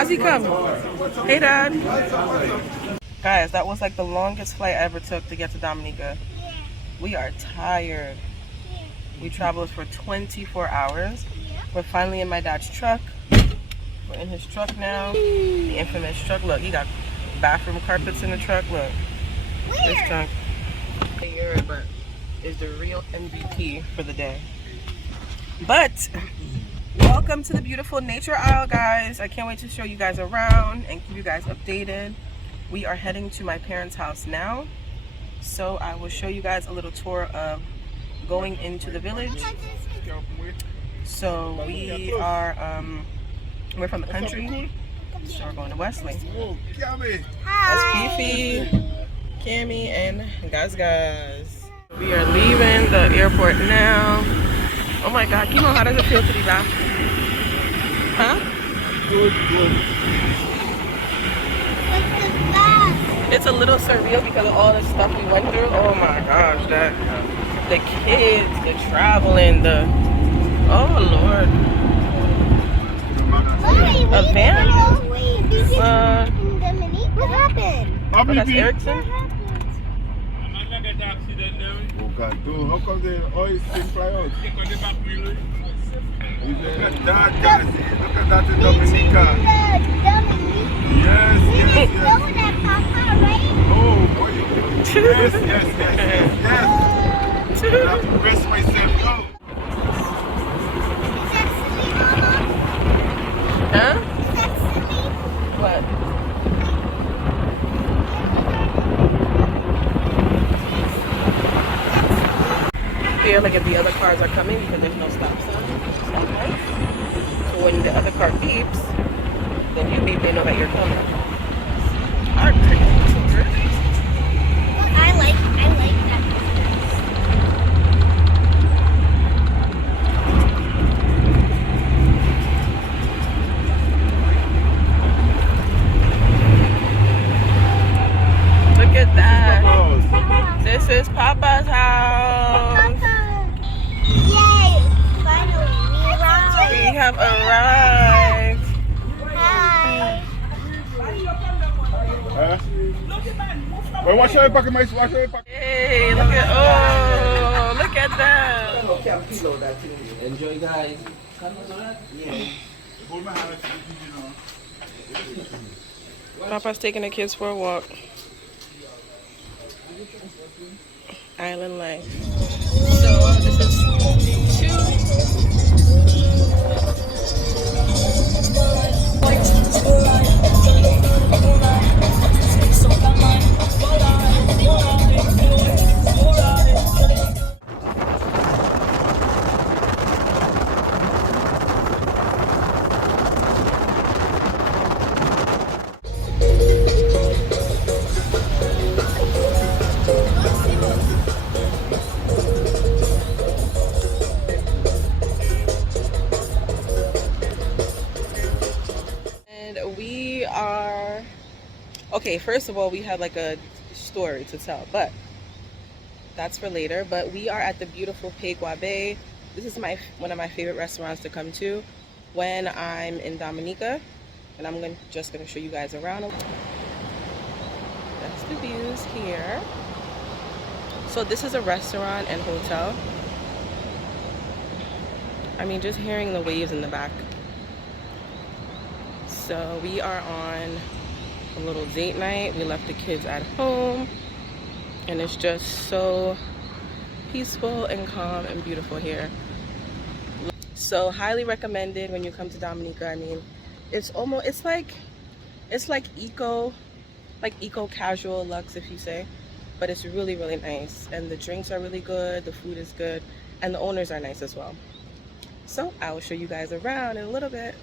How's he coming? Hey, Dad. Guys, that was like the longest flight I ever took to get to Dominica. We are tired. We traveled for 24 hours. We're finally in my dad's truck. We're in his truck now. The infamous truck. Look, he got bathroom carpets in the truck. Look. This truck. But is the real MVP for the day. But welcome to the beautiful nature aisle, guys. I can't wait to show you guys around and keep you guys updated. We are heading to my parents' house now, so I will show you guys a little tour of going into the village. So we are we're from the country, so we're going to Wesley. That's Fifi, Cammy, and Gaz. We are leaving the airport now. Oh my God, Kimo, how does it feel to be back? Huh? Good. It's a little surreal because of all the stuff we went through. Oh my gosh, the kids, the traveling, oh Lord. A van? What happened? Oh, that's Erickson? Oh God, dude, how come the oil still fly out? Look at that, guys. Look at that in Dominica. Yes. Oh, boy. Yes. I have to rest myself now. Huh? What? Here, look at the other cars are coming because there's no stop sign. Stop light. So when the other car beeps, then you beep, they know that you're coming. Our I like that. Look at that. This is Papa's house. Yay! Finally, we arrived. We have arrived. Hi. Well, watch your back. Hey, look at that. Enjoy, guys. Papa's taking the kids for a walk. Island life. So this is 2. We are okay. First of all, we have like a story to tell, but that's for later. But we are at the beautiful Pagua Bay. This is one of my favorite restaurants to come to when I'm in Dominica, and I'm just gonna show you guys around. That's the views here. So this is a restaurant and hotel. I mean, just hearing the waves in the back. So we are on a little date night. We left the kids at home, and it's just so peaceful and calm and beautiful here. So highly recommended when you come to Dominica. I mean, it's like eco casual luxe, if you say, but it's really nice, and the drinks are really good, the food is good, and the owners are nice as well. So I will show you guys around in a little bit.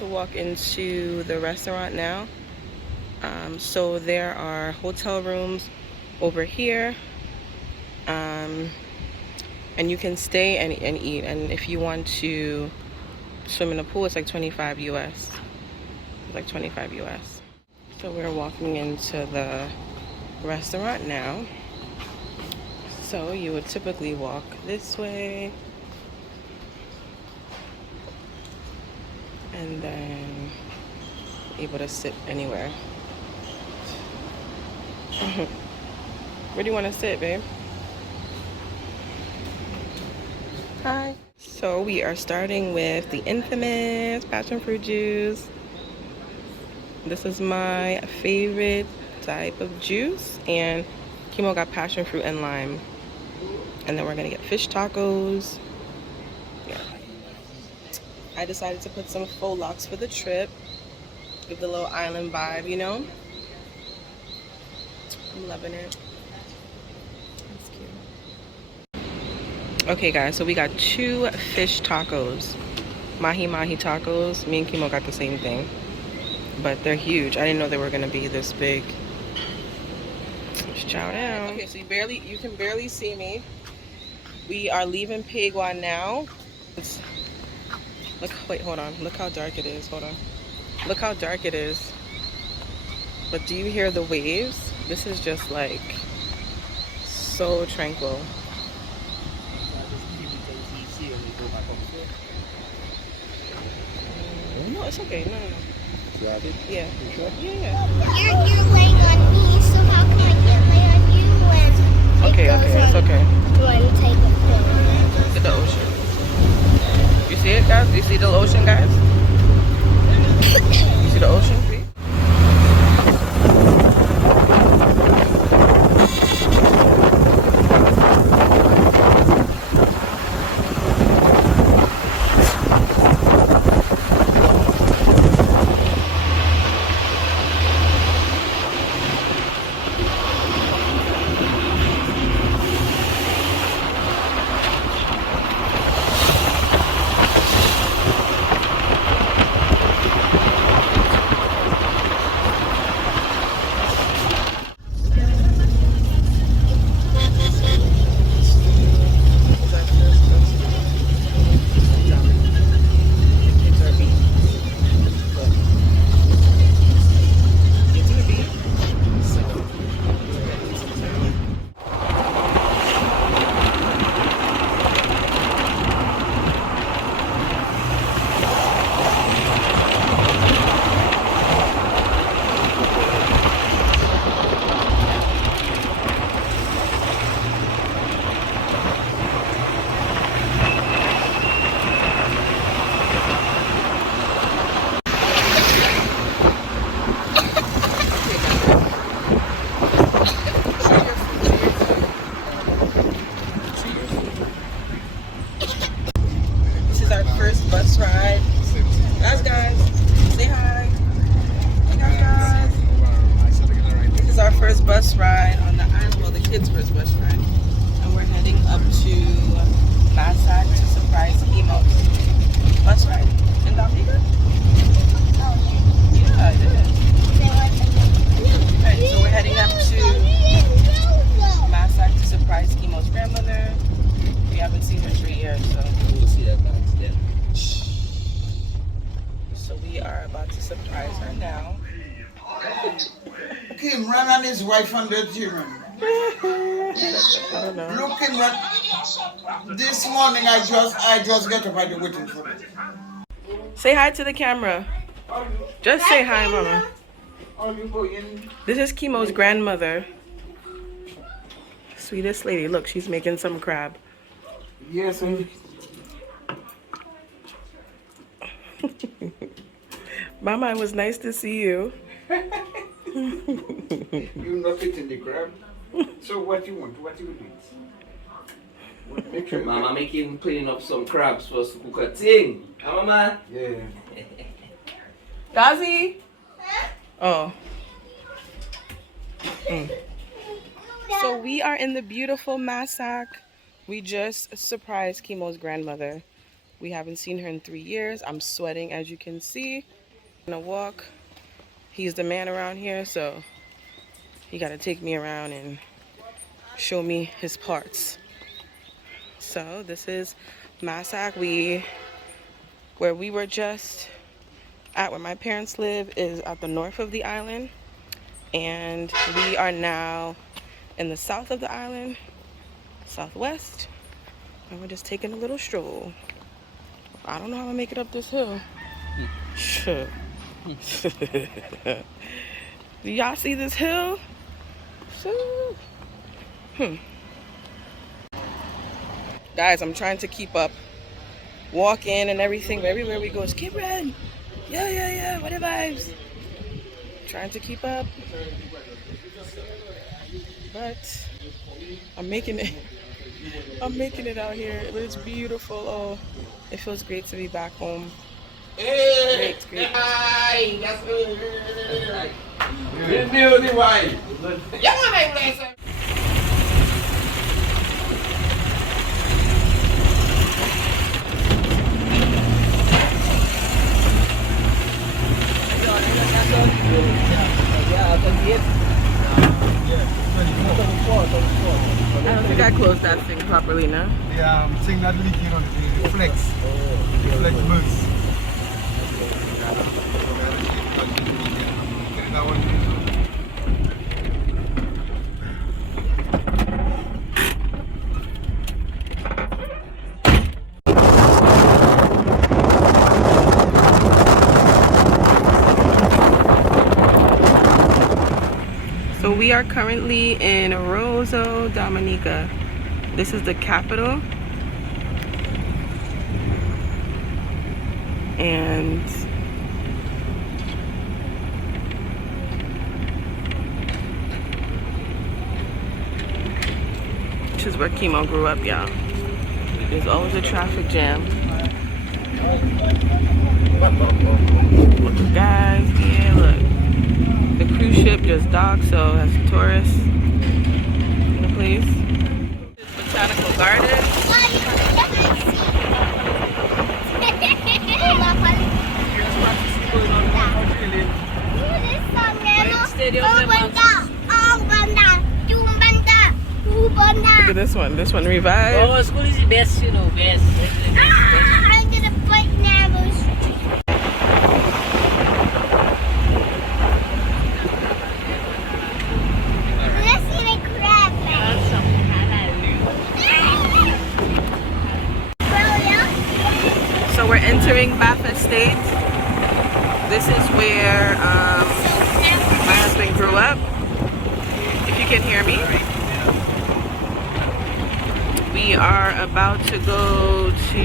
To walk into the restaurant now. So there are hotel rooms over here, and you can stay and eat, and if you want to swim in the pool, it's like 25 US. It's like 25 US. So we're walking into the restaurant now. So you would typically walk this way and then able to sit anywhere. Where do you want to sit, babe? Hi. So we are starting with the infamous passion fruit juice. This is my favorite type of juice, and Kimo got passion fruit and lime. And then we're gonna get fish tacos. Yeah. I decided to put some faux locks for the trip. Give the little island vibe, you know? I'm loving it. That's cute. Okay guys, so we got 2 fish tacos. Mahi mahi tacos. Me and Kimo got the same thing. But they're huge. I didn't know they were gonna be this big. Chow down. Okay, so you can barely see me. We are leaving Pagua now. Wait, hold on. Look how dark it is. Hold on. Look how dark it is. But do you hear the waves? This is just like so tranquil. No, it's okay. No. Yeah. Yeah. You're laying on me, so how can I get lay on you when Okay, it's okay. One take a pill. Look at the ocean. You see it, guys? You see the ocean, guys? You see the ocean? See? Bus ride. Guys, say hi. Hey guys. This is our first bus ride on the island. Well, the kids' first bus ride. And we're heading up to Massacre to surprise Emo. Bus ride in Dominica? Yeah, it is. Right, so we're heading up to Massacre to surprise Emo's grandmother. We haven't seen her in 3 years, so. We'll see that back then. So we are about to surprise her now. Looking run and his wife and their children. I don't know. Looking run. This morning I just get up and I'm waiting for it. Say hi to the camera. Just say hi, Mama. This is Kimo's grandmother. Sweetest lady. Look, she's making some crab. Yes, Mama, it was nice to see you. You're not eating the crab. So what you want? What you need? Make sure. Mama making cleaning up some crabs for us to cook a thing. Huh, Mama? Yeah. Gazi? Oh. So we are in the beautiful Massacre. We just surprised Kimo's grandmother. We haven't seen her in 3 years. I'm sweating, as you can see. I'm gonna walk. He's the man around here, so he gotta take me around and show me his parts. So this is Massacre. Where we were just at, where my parents live, is at the north of the island, and we are now in the south of the island. Southwest, and we're just taking a little stroll. I don't know how I'm gonna make it up this hill. Sure. Do y'all see this hill? Guys, I'm trying to keep up. Walking and everything, but everywhere we go is keep red. Yeah, what are vibes? Trying to keep up. But I'm making it. I'm making it out here. But it's beautiful. Oh, it feels great to be back home. Great. I don't think I closed that thing properly now. Yeah, thing that leaking on the flex. Flex burst. So we are currently in Roseau, Dominica. This is the capital. And this is where Chemo grew up, y'all. There's always a traffic jam. Look, guys, yeah, look. The cruise ship just docked, so that's tourists in the place. This botanical garden. Look at this one. This one revived. Oh, school is the best, you know, best. I'm gonna put Namos. Let's eat a crab. So we're entering Pagua State. This is where my husband grew up. If you can hear me. We are about to go to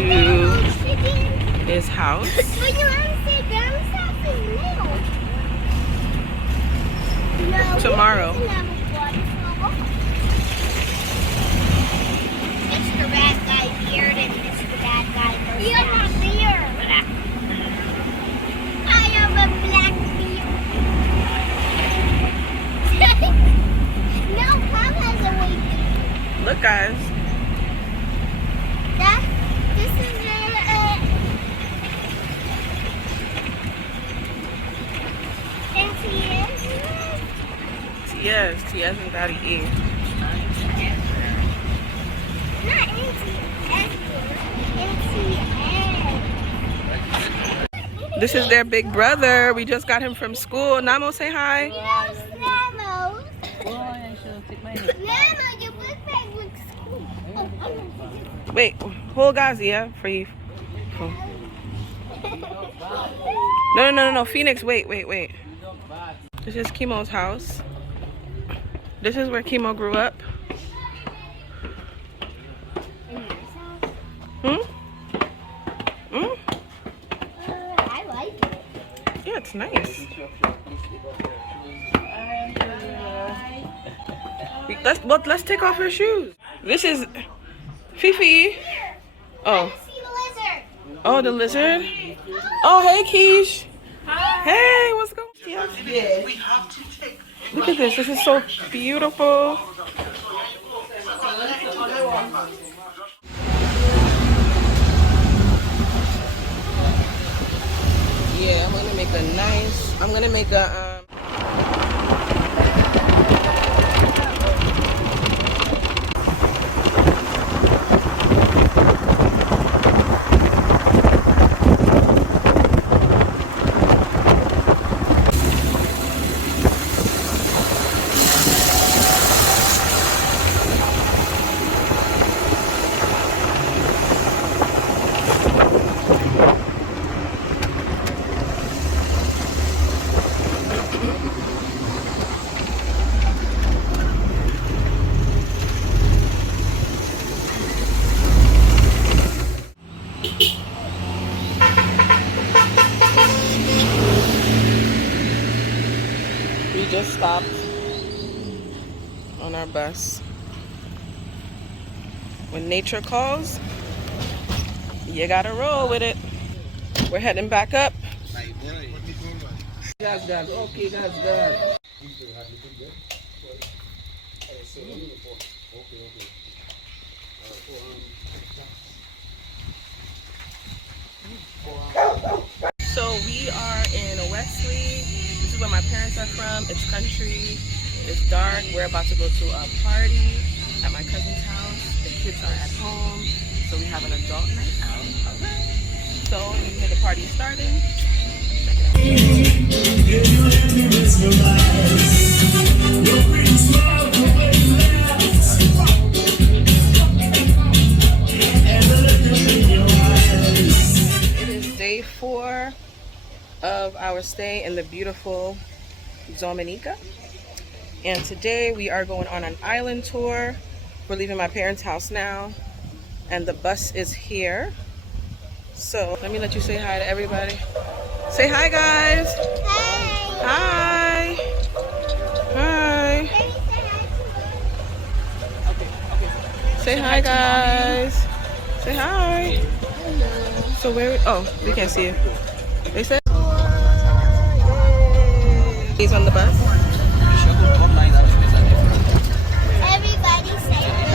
his house. Tomorrow. Mr. Bad Guy beard and Mr. Bad Guy mustache. You have a beard. I have a black beard. No, Pop has a white beard. Look, guys. This is Yes, T.S. and Daddy E. not NTS. This is their big brother. We just got him from school. Namo, say hi. Yes, Nemo. Oh, I should take my Nemo, your boyfriend looks cool. Wait, hold Gazia for you. Oh. No. Phoenix, wait. This is Chemo's house. This is where Chemo grew up. I like it. Yeah, it's nice. Let's take off her shoes. This is Fifi. Oh. See the lizard. Oh, the lizard. Oh, hey, Keish. Hey, what's going on? Look at this. This is so beautiful. Yeah, I'm gonna make a just stopped on our bus. When nature calls, you gotta roll with it. We're heading back up. Gas, gas. Okay, gas, gas. So we are in Wesley. This is where my parents are from. It's country. It's dark. We're about to go to a party at my cousin's house. The kids are at home. So we have an adult night out. Okay. So you hear the party starting. Check it out. It is day 4 of our stay in the beautiful Dominica. And today we are going on an island tour. We're leaving my parents' house now. And the bus is here. So let me let you say hi to everybody. Say hi, guys. Hi. Hi. Say hi, guys. Say hi. So where? Oh, we can't see you. They said he's on the bus. Everybody say hello.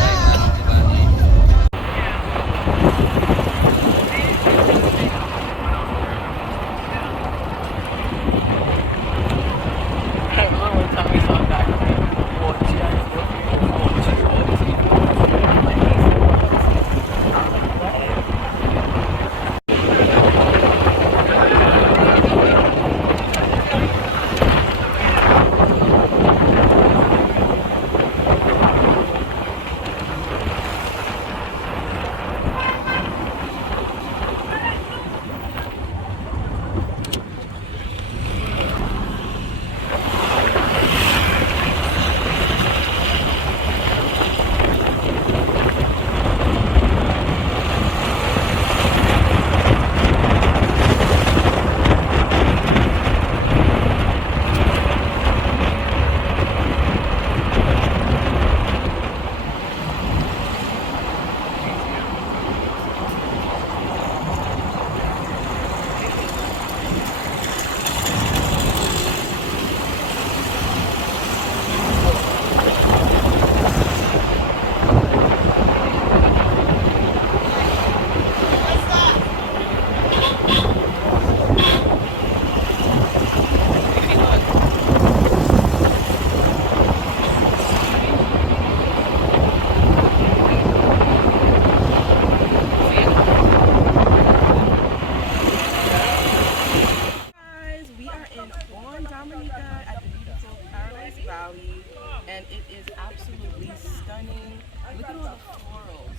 And it is absolutely stunning. Look at all the florals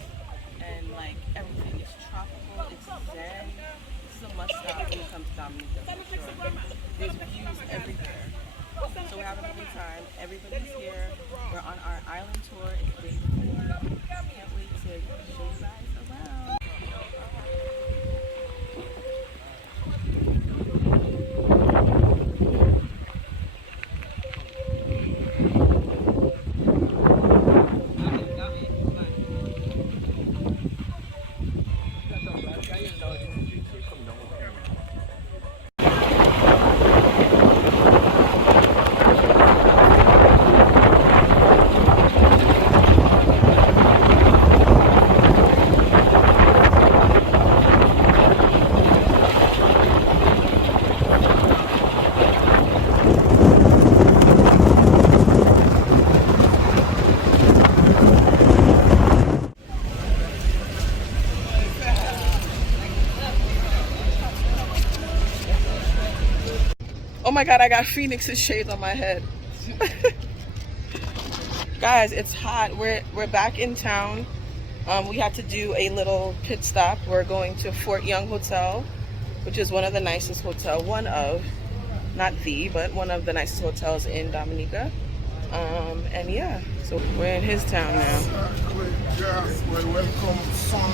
and like everything is tropical. It's zen. This is a must-stop when you come to Dominica for sure. There's views everywhere. So we're having a good time. Everybody's here. We're on our island tour. It's day 4. Can't wait to show you guys around. Oh my god, I got Phoenix's shades on my head. Guys, it's hot. We're back in town. We had to do a little pit stop. We're going to Fort Young Hotel, which is one of the nicest hotels. Not the, but one of the nicest hotels in Dominica. And yeah, so we're in his town now. Welcome, son.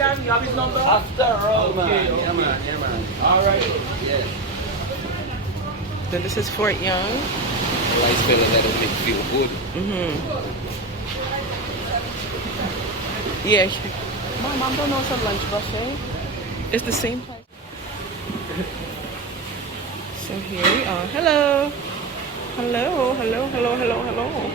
After all, man. Yeah, man. All right. Yes. So this is Fort Young. Rice fella that will make you feel good. Yeah. Mom don't know it's a lunch buffet. It's the same place. So here we are. Hello. Hello. Hello. Hello. Hello. Hello.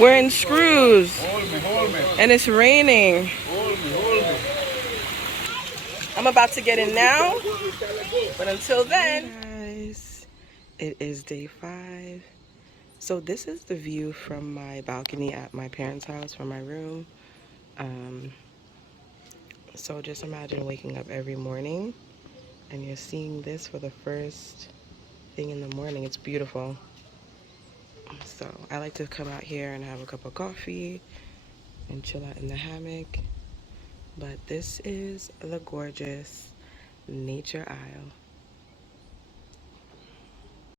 We're in Screws. And it's raining. I'm about to get in now. But until then, guys, it is day 5. So this is the view from my balcony at my parents' house from my room. So just imagine waking up every morning and you're seeing this for the first thing in the morning. It's beautiful. So I like to come out here and have a cup of coffee and chill out in the hammock. But this is the gorgeous nature aisle.